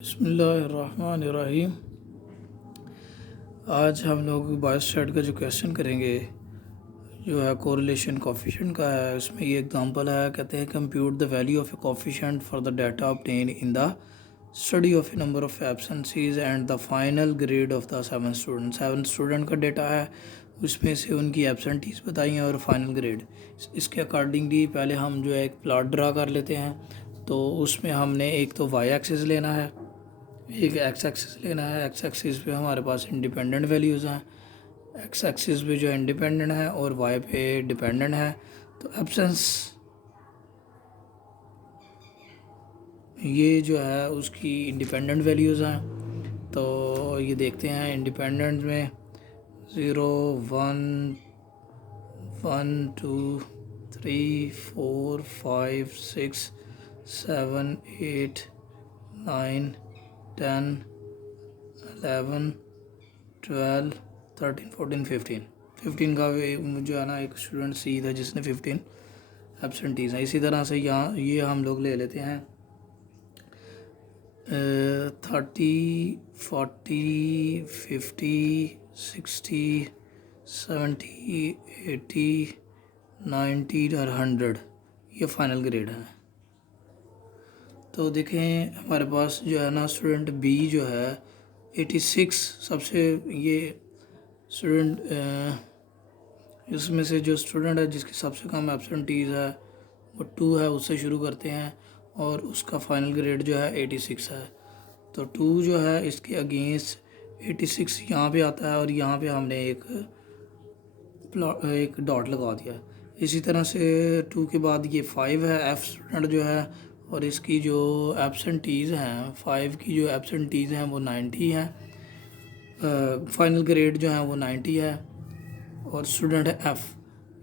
बिस्मिल्लाहिर्रहमानिर्रहीम। आज हम लोग बायोस्टैट का जो क्वेश्चन करेंगे जो है कोरिलेशन कोफिशिएंट का है। इसमें ये एग्जांपल है, कहते हैं compute the value of a coefficient for the data obtain in the study of a number of absences and the final grade of the seven student का डेटा है, उसमें से उनकी एब्सेंटीज बताई हैं और फाइनल ग्रेड। इसके अकॉर्डिंगली पहले हम जो है एक प्लॉट ड्रा कर लेते हैं। तो उसमें हमने एक तो वाई एक्सिस लेना है, एक एक्स एक्सिस लेना है। एक्स एक्सिस पे हमारे पास इंडिपेंडेंट वैल्यूज़ हैं, एक्स एक्सिस पे जो इंडिपेंडेंट है और वाई पे डिपेंडेंट है। तो एब्सेंस ये जो है उसकी इंडिपेंडेंट वैल्यूज़ हैं। तो ये देखते हैं इंडिपेंडेंट में 0 1 1 2 3 4 5 6 7 8 9 10 11 12 13 14 15 का जो है ना एक स्टूडेंट सी था जिसने 15 एब्सेंटीज हैं। इसी तरह से यहाँ ये हम लोग ले लेते हैं 30 40 50 60 70 80 90 और 100 ये फाइनल ग्रेड है। तो देखें हमारे पास जो है ना स्टूडेंट बी जो है 86 सबसे ये स्टूडेंट इसमें से जो स्टूडेंट है जिसकी सबसे कम एब्सेंटीज़ है वो 2 है, उससे शुरू करते हैं और उसका फाइनल ग्रेड जो है 86 है। तो 2 जो है इसके अगेंस्ट 86 यहाँ पे आता है और यहाँ पे हमने एक डॉट लगा दिया। इसी तरह से 2 के बाद ये 5 है, एफ स्टूडेंट जो है, और इसकी जो एब्सेंटीज़ हैं 5 की जो एब्सेंटीज़ हैं वो 90 हैं। फाइनल ग्रेड जो है वो 90 है। और स्टूडेंट है एफ़,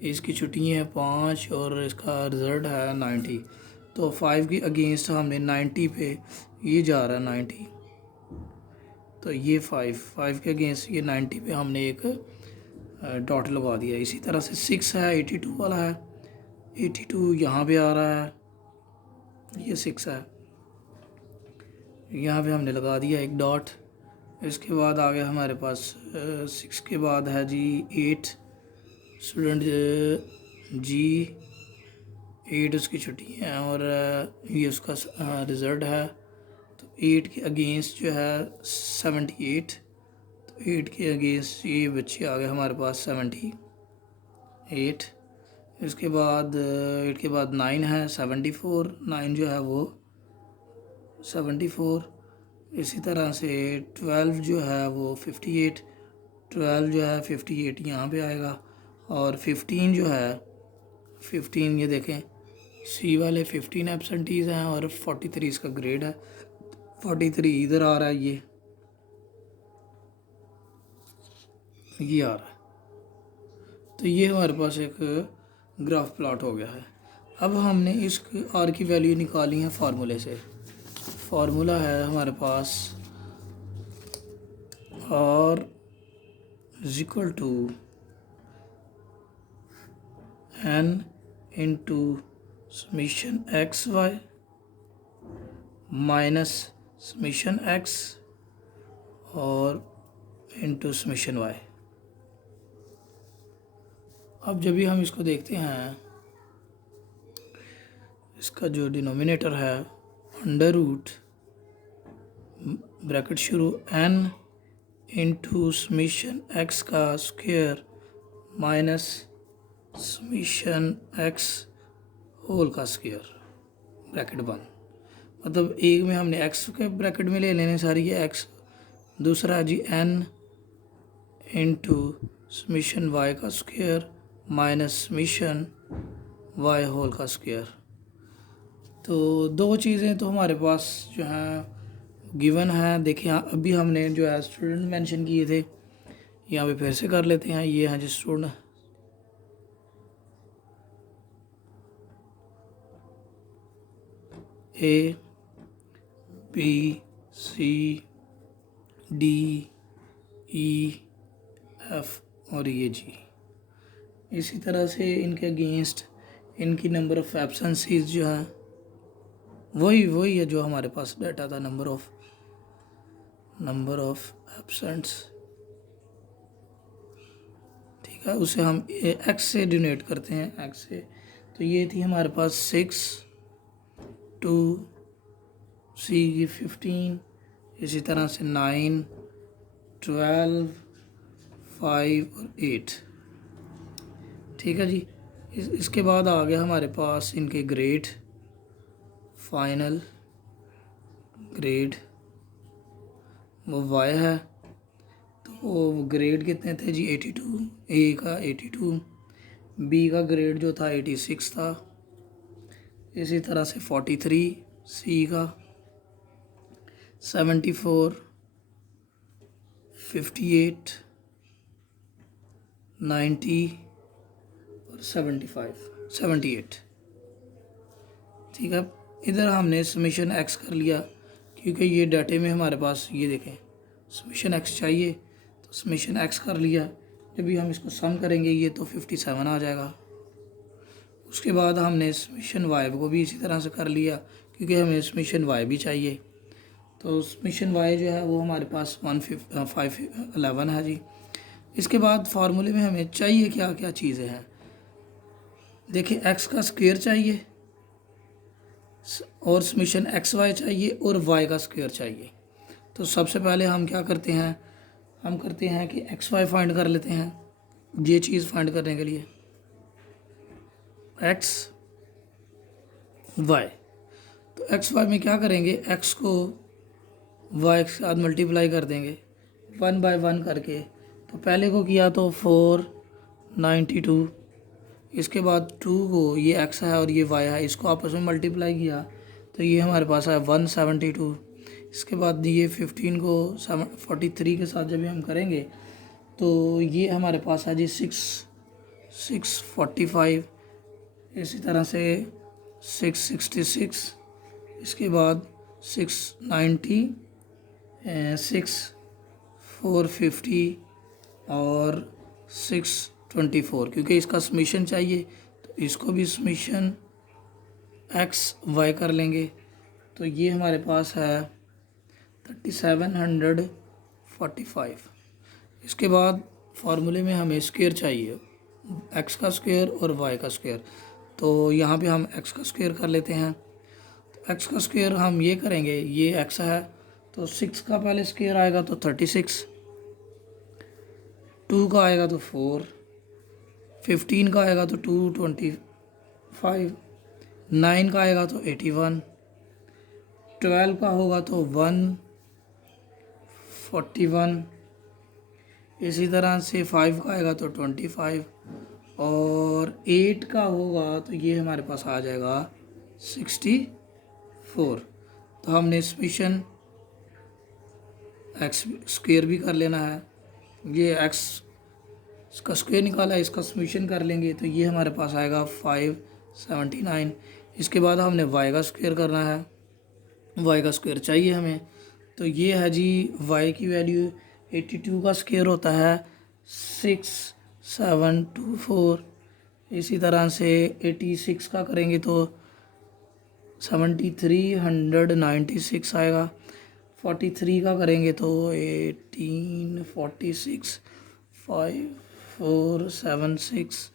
इसकी छुट्टियाँ हैं 5 और इसका रिज़ल्ट है 90। तो 5 की अगेंस्ट हमने 90 पे ये जा रहा है 90, तो ये 5 के अगेंस्ट ये 90 पे हमने एक डॉट लगा दिया। इसी तरह से 6 है 82 वाला है, 82 यहाँ पे आ रहा है, ये 6 है, यहाँ पे हमने लगा दिया एक डॉट। इसके बाद आ गया हमारे पास 6 के बाद है जी 8 स्टूडेंट जी 8 उसकी छुट्टी है और ये उसका रिज़ल्ट है। तो 8 के अगेंस्ट जो है 78, तो 8 के अगेंस्ट ये बच्चे आ गए हमारे पास 78। इसके बाद 8 के बाद 9 है 74, 9 जो है वो 74। इसी तरह से 12 जो है वो 58, 12 जो है 58 यहाँ पे आएगा। और 15 जो है 15 ये देखें सी वाले 15 एब्सेंटीज़ हैं और 43 इसका ग्रेड है, 43 इधर आ रहा है, ये आ रहा है। तो ये हमारे पास एक ग्राफ प्लॉट हो गया है। अब हमने इस आर की वैल्यू निकाली है फार्मूले से। फार्मूला है हमारे पास R is equal to n into summation x y minus summation x और इंटू समीशन वाई। अब जब भी हम इसको देखते हैं इसका जो डिनोमिनेटर है अंडर रूट ब्रैकेट शुरू n इंटू समीशन एक्स का square minus summation x whole का स्क्वायर ब्रैकेट बंद। मतलब एक में हमने एक्स के ब्रैकेट में ले लेने सारी ये एक्स, दूसरा जी n इंटू समीशन वाई का square minus summation y whole का स्क्वायर। तो दो चीज़ें तो हमारे पास जो हैं गिवन है। देखिए अभी हमने जो है स्टूडेंट मेंशन किए थे, यहाँ पे फिर से कर लेते हैं। ये हैं G student, A B C D E F और ये जी। इसी तरह से इनके अगेंस्ट इनकी नंबर ऑफ़ एब्सेंसीज जो है वही है जो हमारे पास डाटा था, number of number of absents, ठीक है, उसे हम एक्स से डिनोट करते हैं, एक्स से। तो ये थी हमारे पास 6, 2, सी की 15, इसी तरह से 9, 12, 5 और 8, ठीक है जी। इसके बाद आ गया हमारे पास इनके ग्रेड, फाइनल ग्रेड वो वाई है। तो ग्रेड कितने थे जी? 82, ए का 82, बी का ग्रेड जो था 86 था, इसी तरह से 43 सी का, 74, 58, 90 और 78, ठीक है। इधर हमने समीशन एक्स कर लिया, क्योंकि ये डाटे में हमारे पास ये देखें समीशन एक्स चाहिए, तो समीशन एक्स कर लिया। जब भी हम इसको सम करेंगे ये तो 57 आ जाएगा। उसके बाद हमने समीशन वाई को भी इसी तरह से कर लिया, क्योंकि हमें समीशन वाई भी चाहिए। तो समीशन वाई जो है वो हमारे पास 511 है जी। इसके बाद फार्मूले में हमें चाहिए क्या क्या चीज़ें हैं, देखिए एक्स का स्क्वायर चाहिए और समीशन एक्स वाई चाहिए और वाई का स्क्वायर चाहिए। तो सबसे पहले हम क्या करते हैं, हम करते हैं कि एक्स वाई फाइंड कर लेते हैं। ये चीज़ फाइंड करने के लिए एक्स वाई, तो एक्स वाई में क्या करेंगे, एक्स को वाई के साथ मल्टीप्लाई कर देंगे 1 बाय 1 करके। तो पहले को किया तो 492, इसके बाद 2 को, ये एक्स है और ये वाई है, इसको आपस में मल्टीप्लाई किया तो ये हमारे पास है 172। इसके बाद ये 15 को 43 के साथ जब भी हम करेंगे तो ये हमारे पास है जी 645, इसी तरह से 666, इसके बाद 690, 450 और 624। क्योंकि इसका समीशन चाहिए तो इसको भी समीशन एक्स वाई कर लेंगे। तो ये हमारे पास है 3745। इसके बाद फार्मूले में हमें स्क्वायर चाहिए, एक्स का स्क्वायर और वाई का स्क्वायर। तो यहाँ पे हम एक्स का स्क्वायर कर लेते हैं। तो एक्स का स्क्वायर हम ये करेंगे, ये एक्स है तो 6 का पहले स्क्वायर आएगा तो 36, 2 का आएगा तो 4, 15 का आएगा तो 225, 9 का आएगा तो 81, 12 का होगा तो 141, इसी तरह से 5 का आएगा तो 25 और 8 का होगा तो ये हमारे पास आ जाएगा 64। तो हमने समीशन एक्स स्क्वायर भी कर लेना है, ये एक्स इसका स्क्वायर निकाला, इसका समीशन कर लेंगे तो ये हमारे पास आएगा 579। इसके बाद हमने वाई का स्क्वायर करना है, वाई का स्क्वायर चाहिए हमें। तो ये है जी वाई की वैल्यू 82 का स्क्वायर होता है 6724, इसी तरह से 86 का करेंगे तो 7396 आएगा, 43 का करेंगे तो 1846, 5476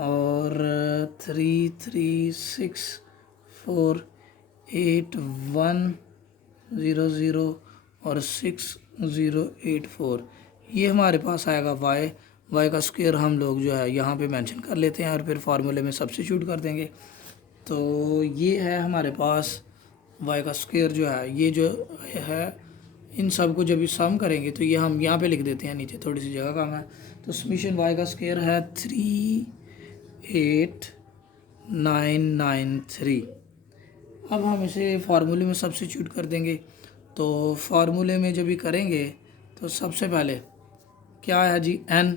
और 33648100 और 6084। ये हमारे पास आएगा वाई। वाई का स्क्वायर हम लोग जो है यहाँ पे मेंशन कर लेते हैं और फिर फार्मूले में सब्स्टिट्यूट कर देंगे। तो ये है हमारे पास वाई का स्क्वायर जो है, ये जो है इन सब को जब भी सम करेंगे तो ये हम यहाँ पे लिख देते हैं, नीचे थोड़ी सी जगह कम है। तो समीशन वाई का स्क्वायर है 38993। अब हम इसे फार्मूले में सब्स्टिट्यूट कर देंगे। तो फार्मूले में जब भी करेंगे तो सबसे पहले क्या है जी n,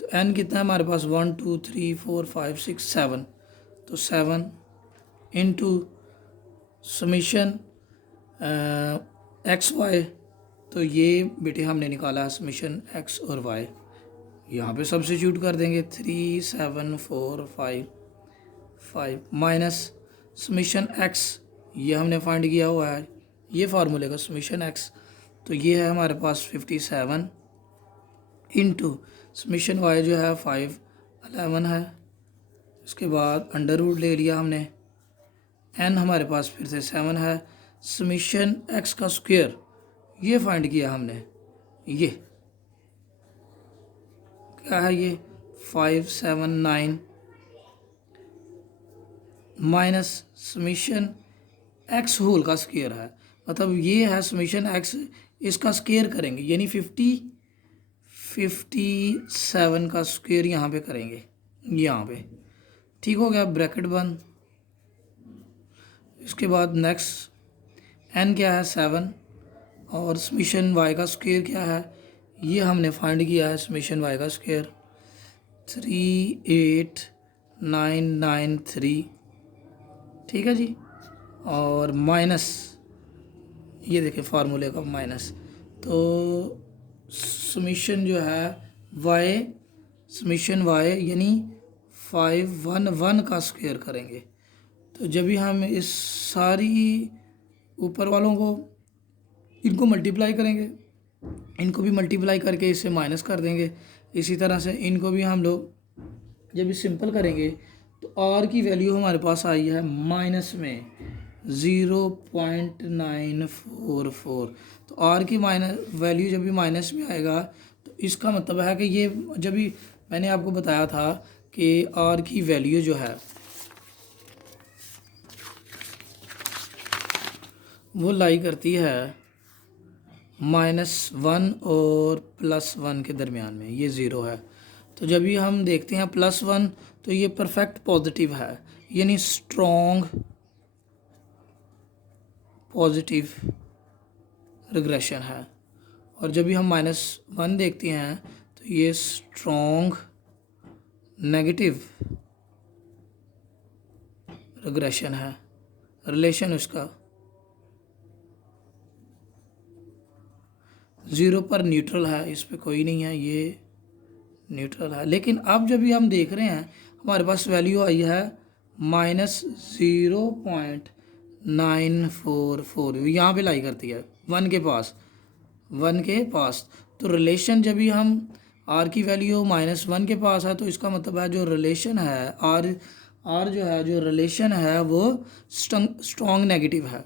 तो n कितना है हमारे पास 1 2 3 4 5 6 7, तो 7 इंटू समीशन एक्स वाई, तो ये बेटे हमने निकाला है समीशन एक्स और वाई, यहाँ पे सब्स्टिट्यूट कर देंगे 37455 माइनस समीशन एक्स, ये हमने फाइंड किया हुआ है, ये फार्मूले का समीशन एक्स, तो ये है हमारे पास 57 इंटू समीशन वाई जो है 511 है। इसके बाद अंडर रूट ले लिया हमने, एन हमारे पास फिर से 7 है। समीशन एक्स का स्क्वायर ये फाइंड किया हमने, ये क्या है, ये 579 माइनस समीशन एक्स होल का स्क्वायर है, मतलब ये है समीशन एक्स, इसका स्क्वायर करेंगे यानी 57 का स्क्वायर यहाँ पे करेंगे, यहाँ पे। ठीक हो गया, ब्रैकेट बंद। इसके बाद नेक्स्ट एन क्या है 7 और समीशन वाई का स्क्वायर क्या है, ये हमने फाइंड किया है समीशन वाई का स्क्वायर 38993। ठीक है जी, और माइनस ये देखिए फार्मूले का माइनस, तो समीशन जो है वाई, समीशन वाई यानी 511 का स्क्वायर करेंगे। तो जब भी हम इस सारी ऊपर वालों को इनको मल्टीप्लाई करेंगे, इनको भी मल्टीप्लाई करके इससे माइनस कर देंगे। इसी तरह से इनको भी हम लोग जब भी सिंपल करेंगे तो आर की वैल्यू हमारे पास आई है माइनस में 0.944। तो आर की माइनस वैल्यू जब भी माइनस में आएगा तो इसका मतलब है कि ये, जब भी मैंने आपको बताया था कि आर की वैल्यू जो है वो लाई करती है -1 और +1 के दरमियान में, ये ज़ीरो है। तो जब भी हम देखते हैं +1 तो ये परफेक्ट पॉजिटिव है, यानी स्ट्रॉन्ग पॉजिटिव रिग्रेशन है। और जब भी हम -1 देखते हैं तो ये स्ट्रॉन्ग नेगेटिव रिग्रेशन है। रिलेशन उसका 0 पर न्यूट्रल है, इस पे कोई नहीं है, ये न्यूट्रल है। लेकिन अब जब भी हम देख रहे हैं हमारे पास वैल्यू आई है -0.944, यहाँ पे लाई करती है 1 के पास, 1 के पास। तो रिलेशन जब भी हम आर की वैल्यू -1 के पास है तो इसका मतलब है जो रिलेशन है आर जो है, जो रिलेशन है वो स्ट्रॉन्ग नेगेटिव है।